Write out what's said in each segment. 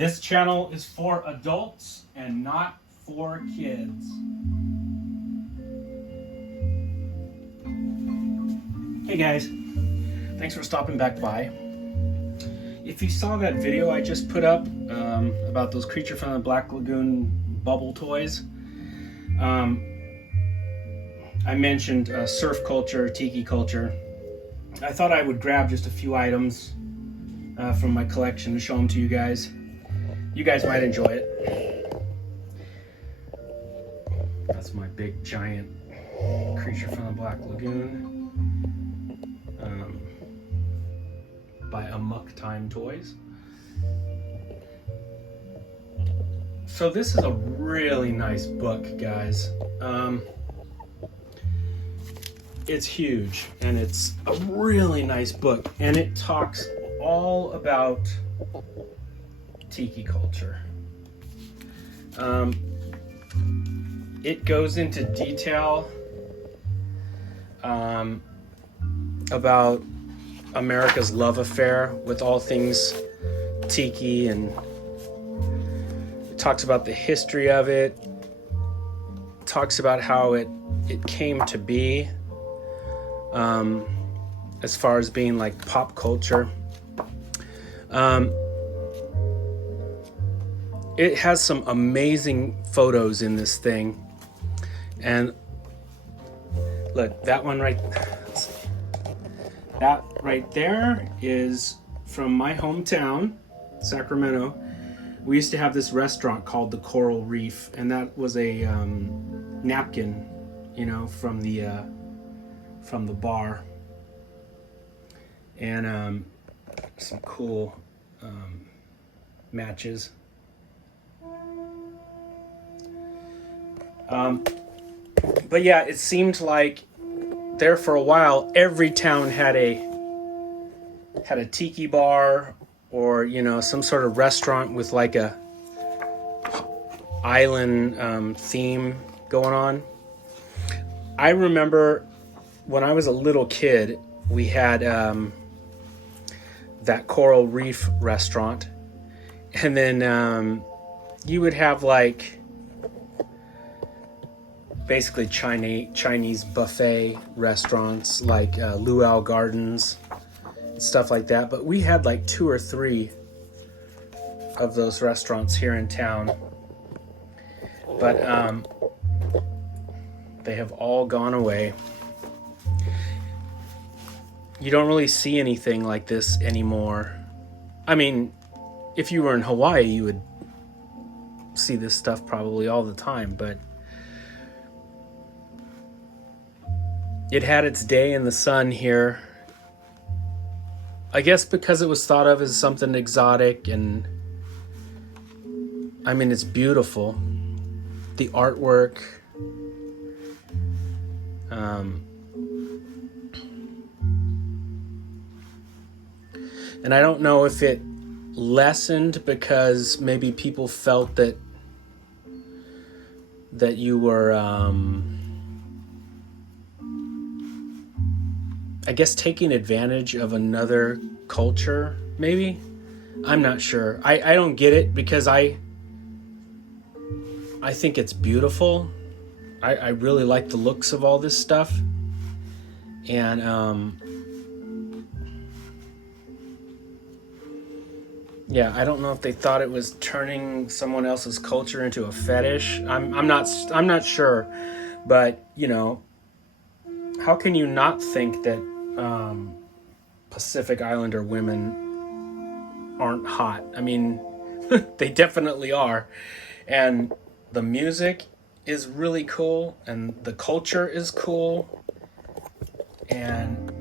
This channel is for adults and not for kids. Hey guys, thanks for stopping back by. If you saw that video I just put up about those Creature from the Black Lagoon bubble toys, I mentioned surf culture, tiki culture. I thought I would grab just a few items from my collection to show them to you guys. You guys might enjoy it. That's my big giant Creature from the Black Lagoon by Amok Time Toys. So this is a really nice book, guys. It's huge and it's a really nice book, and it talks all about tiki culture. It goes into detail about America's love affair with all things tiki, and it talks about the history of it, talks about how it came to be, as far as being like pop culture. It has some amazing photos in this thing, and look, that right there is from my hometown, Sacramento. We used to have this restaurant called the Coral Reef, and that was a napkin, you know, from the bar, and some cool matches. But yeah, it seemed like there for a while every town had a tiki bar, or you know, some sort of restaurant with like a island theme going on. I remember when I was a little kid, we had that Coral Reef restaurant, and then you would have like basically Chinese buffet restaurants like Luau Gardens, stuff like that. But we had like 2 or 3 of those restaurants here in town. But they have all gone away. You don't really see anything like this anymore. I mean, if you were in Hawaii, you would see this stuff probably all the time, but it had its day in the sun here. I guess because it was thought of as something exotic, and I mean, it's beautiful. The artwork, and I don't know if it lessened because maybe people felt that you were I guess taking advantage of another culture, maybe. I'm not sure. I don't get it, because I think it's beautiful. I really like the looks of all this stuff. And yeah, I don't know if they thought it was turning someone else's culture into a fetish. I'm not sure, but you know, how can you not think that Pacific Islander women aren't hot? I mean, they definitely are. And the music is really cool, and the culture is cool. And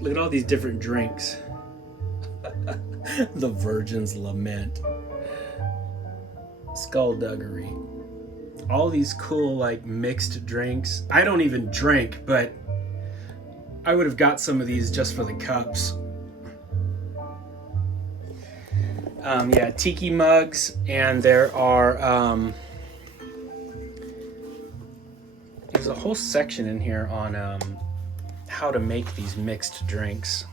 look at all these different drinks. The Virgin's Lament, Skullduggery, all these cool like mixed drinks. I don't even drink, but I would have got some of these just for the cups. Yeah, tiki mugs, and there are there's a whole section in here on how to make these mixed drinks.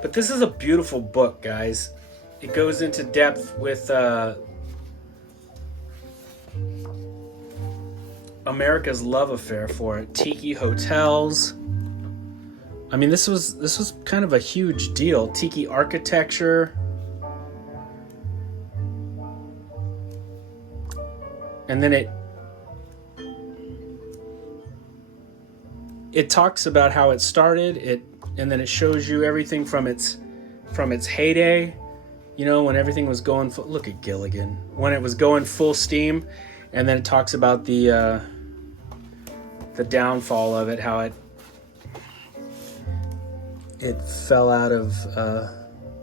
But this is a beautiful book, guys. it goes into depth with America's love affair for it. Tiki hotels. I mean, this was kind of a huge deal. Tiki architecture. And then it talks about how it started, and then it shows you everything from its heyday, you know, when everything was going full, look at Gilligan, when it was going full steam, and then it talks about the downfall of it, how it fell out of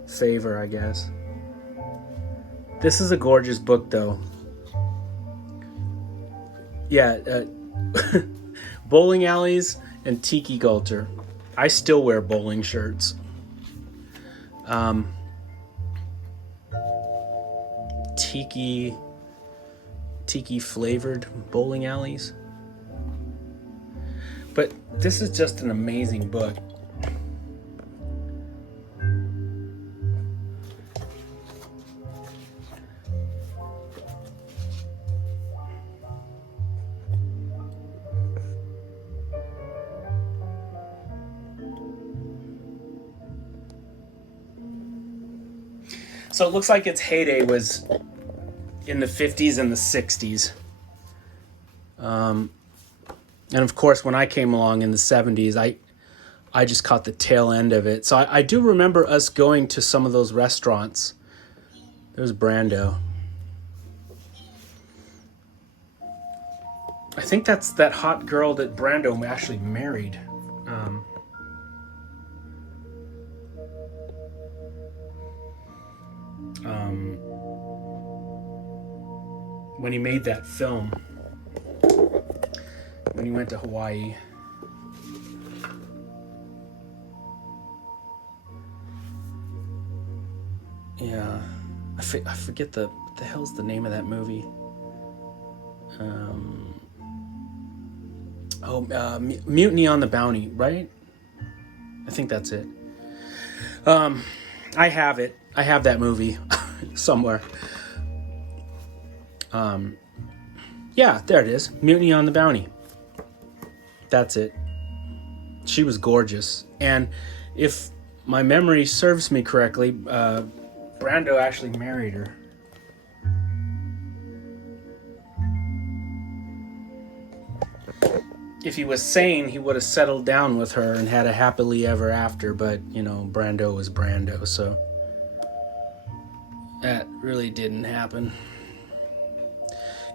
favor, I guess. This is a gorgeous book, though. Yeah, bowling alleys and Tiki Culture. I still wear bowling shirts. Tiki flavored bowling alleys. But this is just an amazing book. So it looks like its heyday was in the 50s and the 60s. And of course, when I came along in the 70s, I just caught the tail end of it. So I do remember us going to some of those restaurants. There's Brando. I think that's that hot girl that Brando actually married. When he made that film, when he went to Hawaii. Yeah, I forget what the hell's the name of that movie. Mutiny on the Bounty, right? I think that's it. I have it. I have that movie somewhere. Yeah, there it is. Mutiny on the Bounty. That's it. She was gorgeous. And if my memory serves me correctly, Brando actually married her. If he was sane, he would have settled down with her and had a happily ever after, but, you know, Brando was Brando, so that really didn't happen.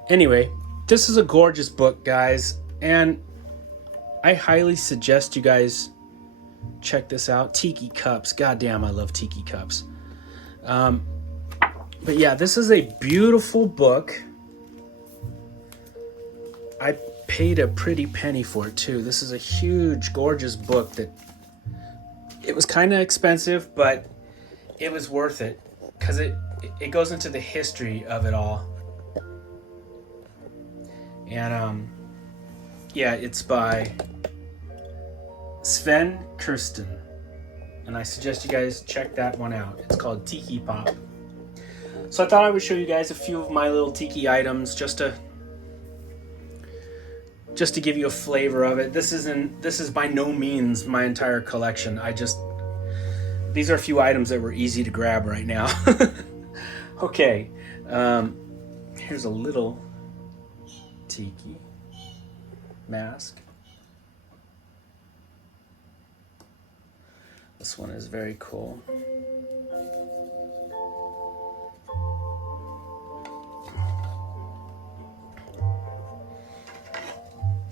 Anyway, this is a gorgeous book, guys, and I highly suggest you guys check this out. Tiki cups. Goddamn, I love tiki cups. But yeah, this is a beautiful book. I paid a pretty penny for it too. This is a huge, gorgeous book that it was kind of expensive, but it was worth it because it goes into the history of it all. And yeah, it's by Sven Kirsten, and I suggest you guys check that one out. It's called Tiki Pop. So I thought I would show you guys a few of my little tiki items just to give you a flavor of it. This is by no means my entire collection. These are a few items that were easy to grab right now. Okay, here's a little tiki mask. This one is very cool.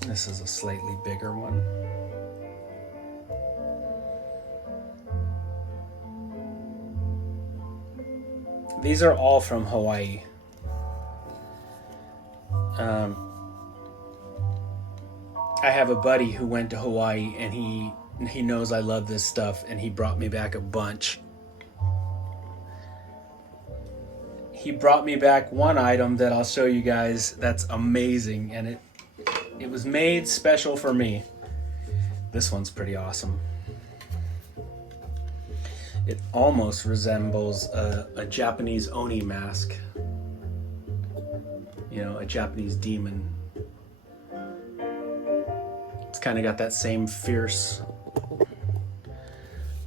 This is a slightly bigger one. These are all from Hawaii. I have a buddy who went to Hawaii, and he knows I love this stuff, and he brought me back a bunch. He brought me back one item that I'll show you guys that's amazing, and it was made special for me. This one's pretty awesome. It almost resembles a Japanese Oni mask. You know, a Japanese demon. It's kind of got that same fierce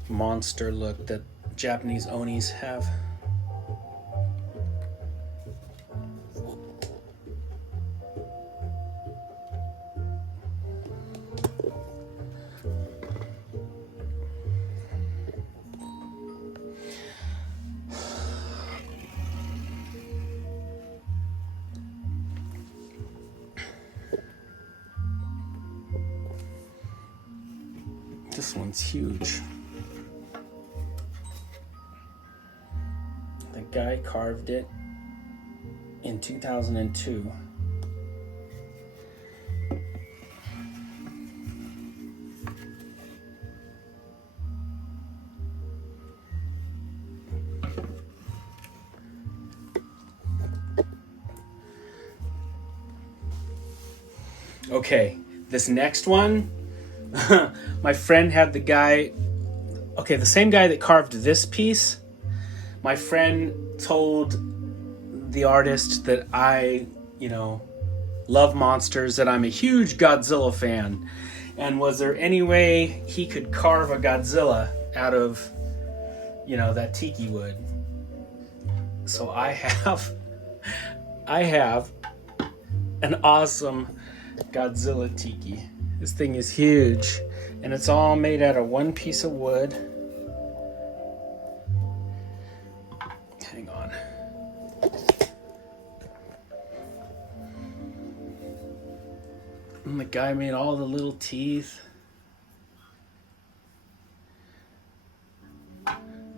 monster look that Japanese Onis have. This one's huge. The guy carved it in 2002. Okay, this next one, my friend had the guy, okay, the same guy that carved this piece. My friend told the artist that I, love monsters, that I'm a huge Godzilla fan. And was there any way he could carve a Godzilla out of, that tiki wood? So I have an awesome Godzilla tiki. This thing is huge, and it's all made out of one piece of wood. Hang on. And the guy made all the little teeth.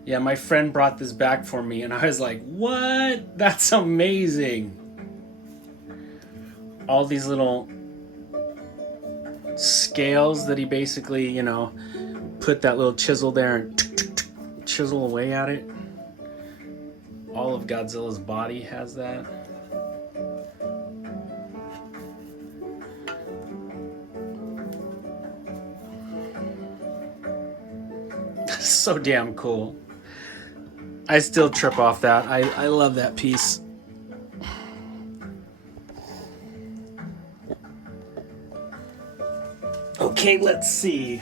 Yeah, my friend brought this back for me, and I was like, what? That's amazing. All these little scales that he basically, put that little chisel there and chisel away at it. All of Godzilla's body has that. So damn cool. I still trip off that. I love that piece. Okay, let's see.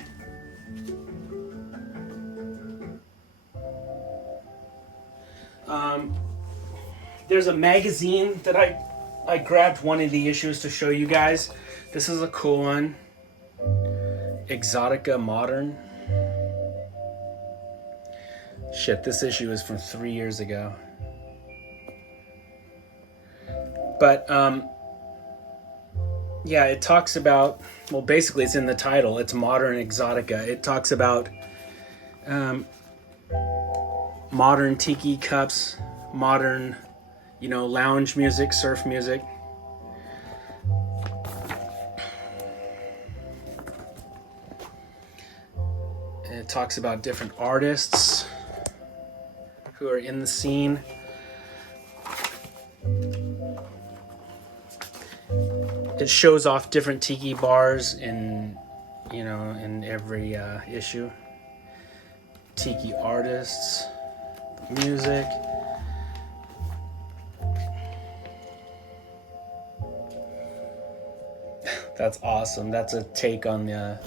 There's a magazine that I grabbed one of the issues to show you guys. This is a cool one. Exotica Modern. Shit, this issue is from 3 years ago. But, yeah, it talks about, well, basically it's in the title. It's Modern Exotica. It talks about modern tiki cups, modern, lounge music, surf music. And it talks about different artists who are in the scene. It shows off different tiki bars in every issue. Tiki artists, music. That's awesome. That's a take on the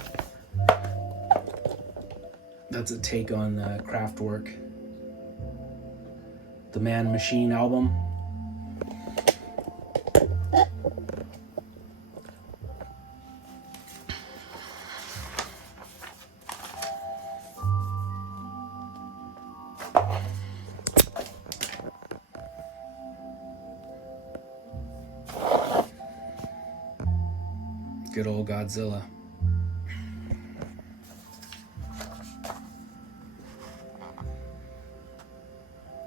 Kraftwerk. The Man Machine album. Good old Godzilla.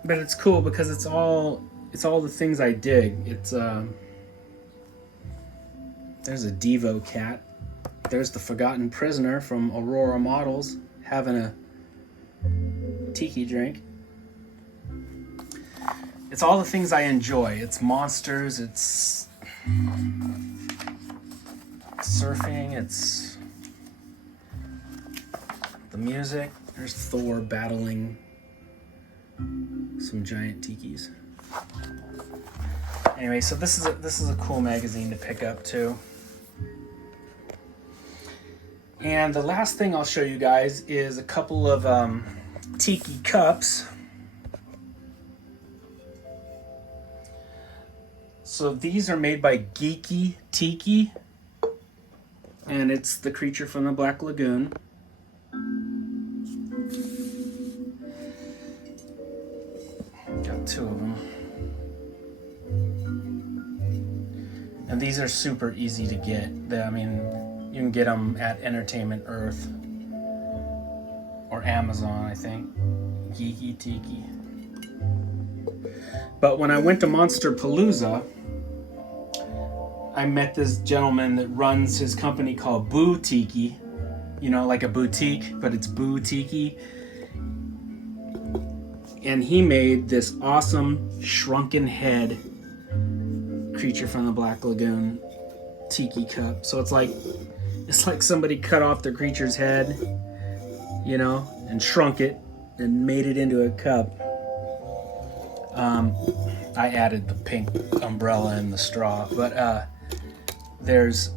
But it's cool because it's all the things I dig. It's there's a Devo cat. There's the Forgotten Prisoner from Aurora Models having a tiki drink. It's all the things I enjoy. It's monsters, it's surfing, it's the music. There's Thor battling some giant tikis. Anyway, so this is a cool magazine to pick up too. And the last thing I'll show you guys is a couple of tiki cups. So these are made by Geeky Tiki, and it's the creature from the Black Lagoon. Got two of them. And these are super easy to get. I mean, you can get them at Entertainment Earth or Amazon, I think. Geeky Tiki. But when I went to Monster Palooza, I met this gentleman that runs his company called Boo Tiki. You know, like a boutique, but it's Boo Tiki. And he made this awesome shrunken head creature from the Black Lagoon tiki cup. So it's like somebody cut off the creature's head, you know, and shrunk it and made it into a cup. I added the pink umbrella and the straw, but there's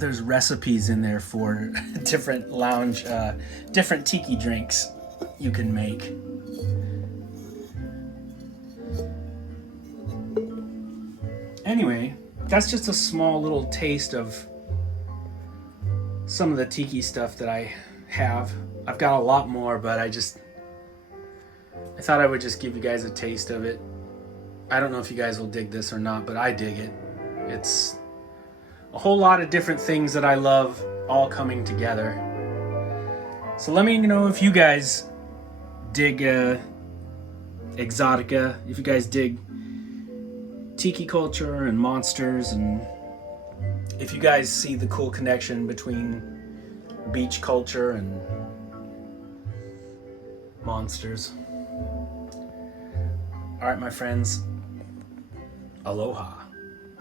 recipes in there for different lounge, different tiki drinks you can make. Anyway, that's just a small little taste of some of the tiki stuff that I have. I've got a lot more, but I thought I would just give you guys a taste of it. I don't know if you guys will dig this or not, but I dig it. It's a whole lot of different things that I love all coming together. So let me know if you guys dig Exotica, if you guys dig Tiki Culture and monsters, and if you guys see the cool connection between beach culture and monsters. All right, my friends, aloha.